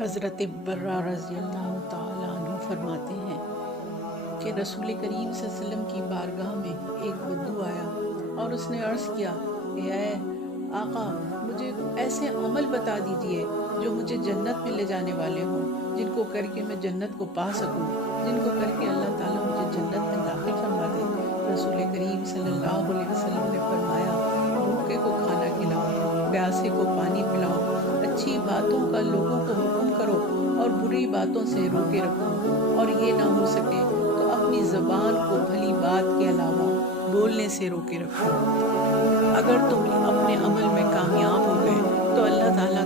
حضرت برہ رضی اللہ تعالیٰ عنہ فرماتے ہیں کہ رسول کریم صلی اللہ علیہ وسلم کی بارگاہ میں ایک بدو آیا اور اس نے عرض کیا کہ اے آقا، مجھے ایسے عمل بتا دیجئے جو مجھے جنت میں لے جانے والے ہوں، جن کو کر کے میں جنت کو پا سکوں، جن کو کر کے اللہ تعالیٰ مجھے جنت میں داخل فرما دے۔ رسول کریم صلی اللہ علیہ وسلم نے فرمایا، بھوکے کو کھانا کھلاؤ، پیاسے کو پانی پلاؤ، اچھی باتوں کا لوگوں کو حکم کرو اور بری باتوں سے روکے رکھو، اور یہ نہ ہو سکے تو اپنی زبان کو بھلی بات کے علاوہ بولنے سے روکے رکھو۔ اگر تم اپنے عمل میں کامیاب ہو گئے تو اللہ تعالیٰ